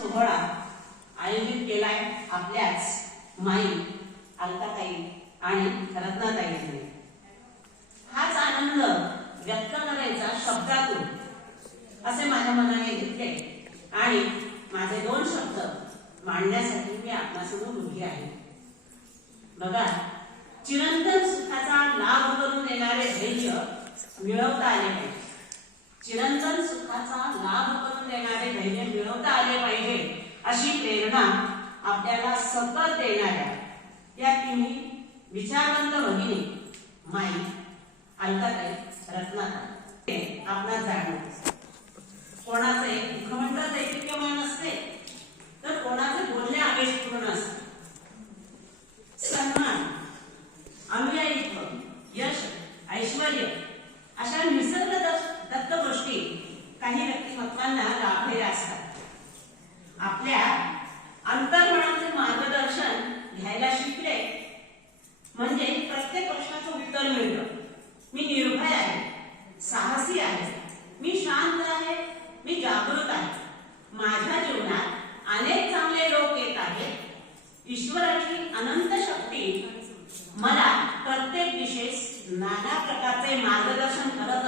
सोहळा आयोजित केलाय आपल्याच माई अलकाताई आणि रत्नाताई यांनी। हाच आनंद व्यक्त करायचा शब्दातून असे माझ्या मनाने घेतले आणि माझे दोन शब्द मांडण्यासाठी मी आपल्यासमोर उभी आहे। बघा, चिरंतन सुखाचा लाभ करून देणारे धैर्य मिळवता आले पाहिजे। चिरंतन सुखाचा लाभ करून देणारे धैर्य मिळवता आले पाहिजे अशी प्रेरणा आपल्याला सतत देणाऱ्या या तिन्ही विचारवंत भगिनी माई अलकाताई रत्नाताई आपणास जाणवते। कोणाचे मुखमंडळ दैदिप्यमान असते तर कोणाचे बोलणे आवेशपूर्ण असते। सन्मान, अनुयायित्व, यश, ऐश्वर्य अशा निसर्ग दत्त गोष्टी काही व्यक्तिमत्वांना लाभलेल्या असतात। आपल्या अंतर्मनाचे मार्गदर्शन घ्यायला शिकले म्हणजे प्रत्येक प्रश्नाचं उत्तर मिळतं। मी निर्भय आहे, साहसी आहे, मी शांत आहे, मी जागृत आहे, माझ्या जीवनात अनेक चांगले लोक येत आहेत, ईश्वराची अनंत शक्ती मला प्रत्येक दिशेस नाना प्रकारचे मार्गदर्शन करत